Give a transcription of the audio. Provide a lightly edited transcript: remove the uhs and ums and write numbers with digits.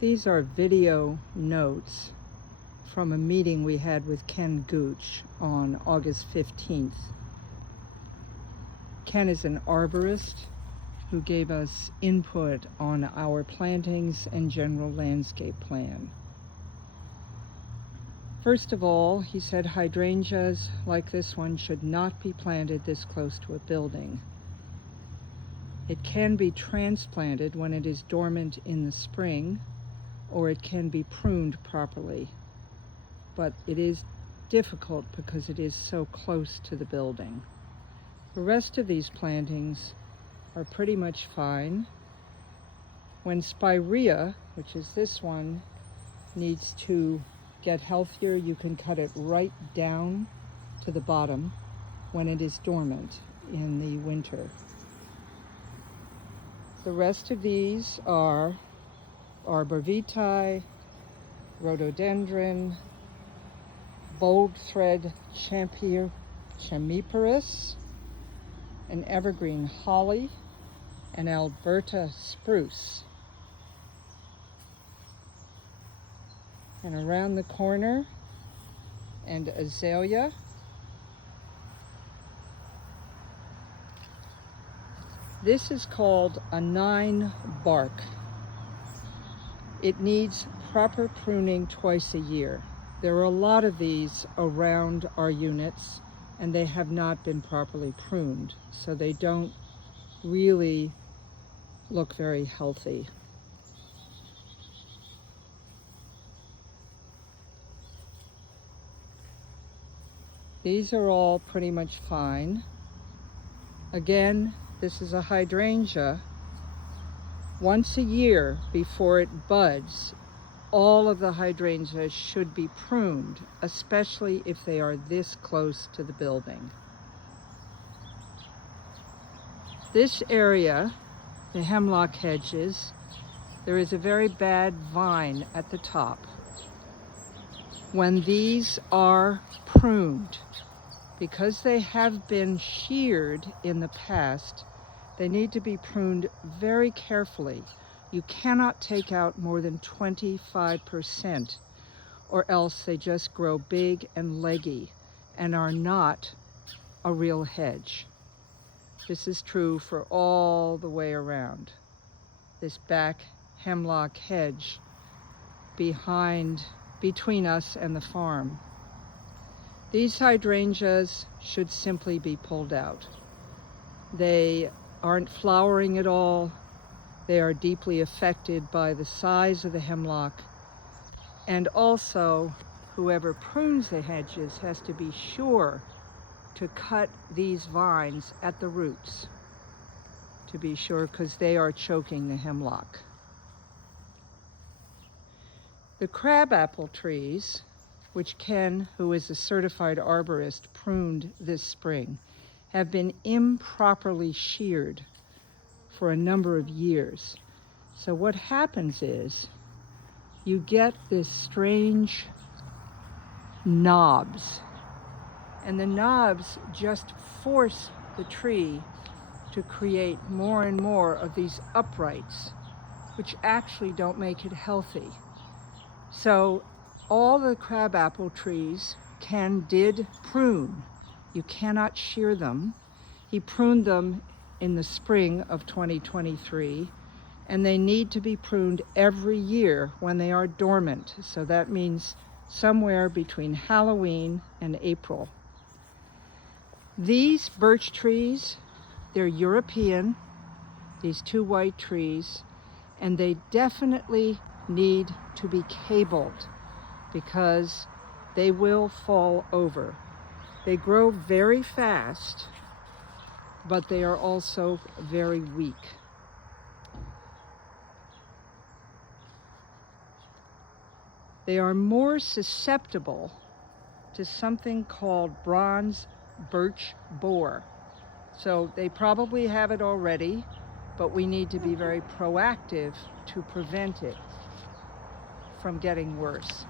These are video notes from a meeting we had with Ken Gooch on August 15th. Ken is an arborist who gave us input on our plantings and general landscape plan. First of all, he said hydrangeas like this one should not be planted this close to a building. It can be transplanted when it is dormant in the spring, or it can be pruned properly. But it is difficult because it is so close to the building. The rest of these plantings are pretty much fine. When spirea, which is this one, needs to get healthier, you can cut it right down to the bottom when it is dormant in the winter. The rest of these are arborvitae, rhododendron, bold thread chamiparis, an evergreen holly, and Alberta spruce. And around the corner, and azalea. This is called a 9 bark. It needs proper pruning twice a year. There are a lot of these around our units, and they have not been properly pruned, so they don't really look very healthy. These are all pretty much fine. Again, this is a hydrangea. Once a year before it buds, all of the hydrangeas should be pruned, especially if they are this close to the building. This area, the hemlock hedges, there is a very bad vine at the top. When these are pruned, because they have been sheared in the past, they need to be pruned very carefully. You cannot take out more than 25%, or else they just grow big and leggy and are not a real hedge. This is true for all the way around. This back hemlock hedge between us and the farm. These hydrangeas should simply be pulled out. They aren't flowering at all. They are deeply affected by the size of the hemlock. And also, whoever prunes the hedges has to be sure to cut these vines at the roots, to be sure, because they are choking the hemlock. The crabapple trees, which Ken, who is a certified arborist, pruned this spring, have been improperly sheared for a number of years. So what happens is you get this strange knobs, and the knobs just force the tree to create more and more of these uprights, which actually don't make it healthy. So all the crabapple trees Ken did prune. You cannot shear them. He pruned them in the spring of 2023, and they need to be pruned every year when they are dormant. So that means somewhere between Halloween and April. These birch trees, they're European, these 2 white trees, and they definitely need to be cabled because they will fall over. They grow very fast, but they are also very weak. They are more susceptible to something called bronze birch borer. So they probably have it already, but we need to be very proactive to prevent it from getting worse.